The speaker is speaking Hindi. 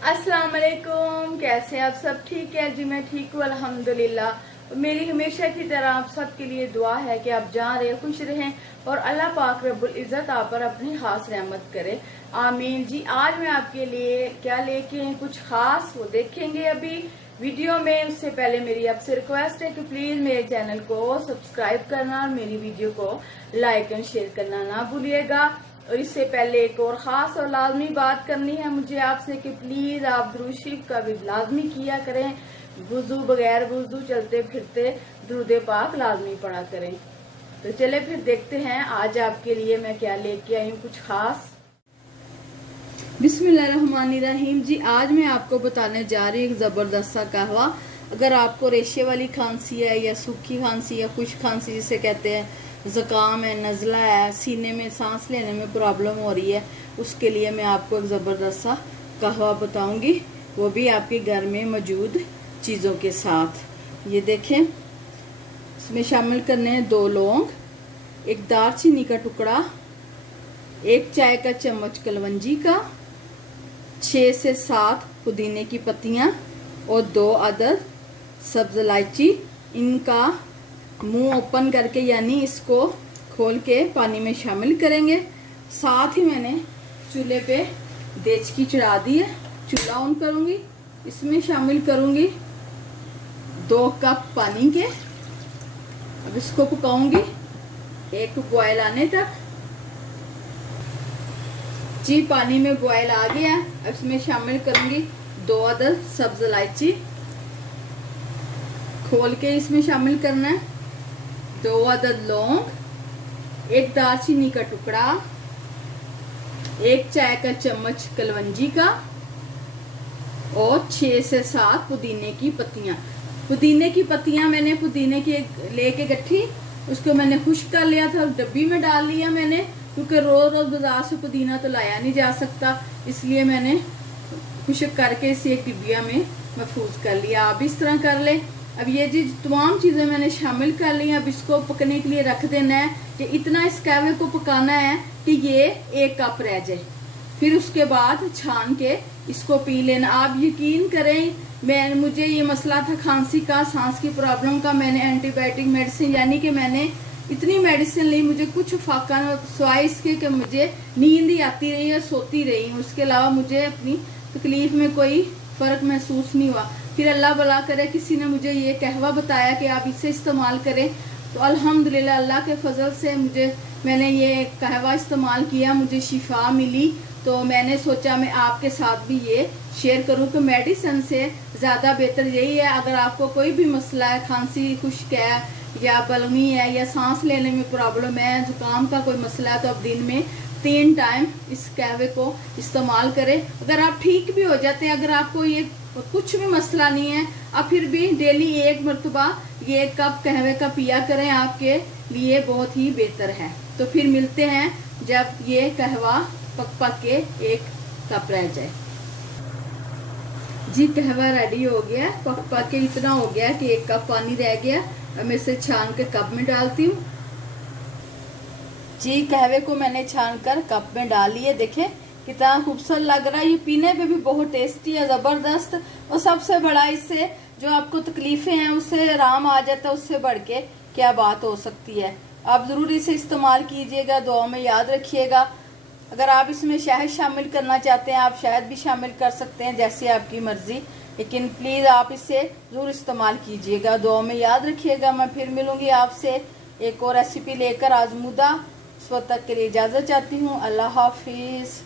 अस्सलाम वालेकुम। कैसे हैं आप सब? ठीक है जी, मैं ठीक हूँ अल्हम्दुलिल्लाह। मेरी हमेशा की तरह आप सबके लिए दुआ है कि आप जहाँ रहे खुश रहें और अल्लाह पाक रब्बुल इज़्ज़त आप पर अपनी खास रहमत करे, आमीन जी। आज मैं आपके लिए क्या लेके हैं, कुछ खास वो देखेंगे अभी वीडियो में। उससे पहले मेरी आपसे रिक्वेस्ट है कि प्लीज मेरे चैनल को सब्सक्राइब करना और मेरी वीडियो को लाइक एंड शेयर करना ना भूलिएगा। और इससे पहले एक और खास और लाजमी बात करनी है मुझे आपसे कि प्लीज आप दुरूद शरीफ का भी लाजमी किया करें। वुजू बगैर वुजू चलते फिरते दुरूद पाक लाजमी पढ़ा करें। तो चले फिर देखते हैं आज आपके लिए मैं क्या लेके आई हूँ कुछ खास। बिस्मिल्लाहिर्रहमानिर्रहीम जी। आज मैं आपको बताने जा रही हूँ एक जबरदस्त सा कहवा। अगर आपको रेशे वाली खांसी है या सूखी खांसी या खुश्क खांसी जिसे कहते हैं, ज़ुकाम है, नज़ला है, सीने में सांस लेने में प्रॉब्लम हो रही है, उसके लिए मैं आपको एक ज़बरदस्त सा कहवा बताऊंगी, वो भी आपके घर में मौजूद चीज़ों के साथ। ये देखें, इसमें शामिल करने हैं 2 लौंग, एक दालचीनी का टुकड़ा, 1 चाय का चम्मच कलवंजी का, 6 से 7 पुदीने की पत्तियां और 2 अदद सब्ज इलायची। इनका मुंह ओपन करके यानी इसको खोल के पानी में शामिल करेंगे। साथ ही मैंने चूल्हे पे देचकी चढ़ा दी है, चूल्हा ऑन करूंगी, इसमें शामिल करूंगी 2 कप पानी के। अब इसको पकाऊंगी 1 बॉयल आने तक। जी, पानी में बॉयल आ गया। अब इसमें शामिल करूंगी 2 अदद सब्ज इलायची, खोल के इसमें शामिल करना है 2 अदद लौंग, 1 दालचीनी का टुकड़ा, 1 चाय का चम्मच कलवंजी का और 6 से 7 पुदीने की पत्तियां। पुदीने की पत्तियां मैंने पुदीने की लेके गट्ठी, उसको मैंने खुश्क कर लिया था, डब्बी में डाल लिया मैंने, क्योंकि रोज रोज बाजार से पुदीना तो लाया नहीं जा सकता, इसलिए मैंने खुश्क करके इसे एक डिब्बिया में महफूज कर लिया। आप इस तरह कर ले। अब ये जी तमाम चीज़ें मैंने शामिल कर ली। अब इसको पकने के लिए रख देना है कि इतना इस कहवे को पकाना है कि ये 1 कप रह जाए। फिर उसके बाद छान के इसको पी लेना। आप यकीन करें, मुझे ये मसला था खांसी का, सांस की प्रॉब्लम का। मैंने एंटीबायोटिक मेडिसिन यानी कि मैंने इतनी मेडिसिन ली, मुझे कुछ फाका न सिवाय इसके कि मुझे नींद ही आती रही है, सोती रही हूँ। उसके अलावा मुझे अपनी तकलीफ में कोई फ़र्क महसूस नहीं हुआ। फिर अल्लाह भला करे किसी ने मुझे ये कहवा बताया कि आप इसे इस्तेमाल करें, तो अल्हम्दुलिल्लाह अल्लाह के फजल से मैंने ये कहवा इस्तेमाल किया, मुझे शिफा मिली। तो मैंने सोचा मैं आपके साथ भी ये शेयर करूं कि मेडिसिन से ज़्यादा बेहतर यही है। अगर आपको कोई भी मसला है, खांसी खुश्क है या बलमी है या सांस लेने में प्रॉब्लम है, ज़ुकाम का कोई मसला है, तो आप दिन में 3 टाइम इस कहवे को इस्तेमाल करें। अगर आप ठीक भी हो जाते हैं, अगर आपको ये कुछ भी मसला नहीं है, आप फिर भी डेली 1 मरतबा ये 1 कप कहवे का पिया करें, आपके लिए बहुत ही बेहतर है। तो फिर मिलते हैं जब ये कहवा पक के 1 कप रह जाए। जी, कहवा रेडी हो गया, पक के इतना हो गया कि 1 कप पानी रह गया। अब मैं इसे छान के कप में डालती हूँ। जी, कहवे को मैंने छान कर कप में डाल लिया। देखें कितना खूबसूरत लग रहा है, ये पीने पे भी बहुत टेस्टी है, ज़बरदस्त। और सबसे बड़ा, इससे जो आपको तकलीफ़ें हैं उससे आराम आ जाता है, उससे बढ़ के क्या बात हो सकती है। आप ज़रूर इसे इस्तेमाल कीजिएगा, दुआ में याद रखिएगा। अगर आप इसमें शहद शामिल करना चाहते हैं, आप शहद भी शामिल कर सकते हैं, जैसी आपकी मर्ज़ी, लेकिन प्लीज़ आप इसे ज़रूर इस्तेमाल कीजिएगा, दुआ में याद रखिएगा। मैं फिर मिलूँगी आपसे एक और रेसिपी लेकर आजमूदा। उस वक्त तक के लिए इजाज़त चाहती हूँ। अल्लाह हाफिज़।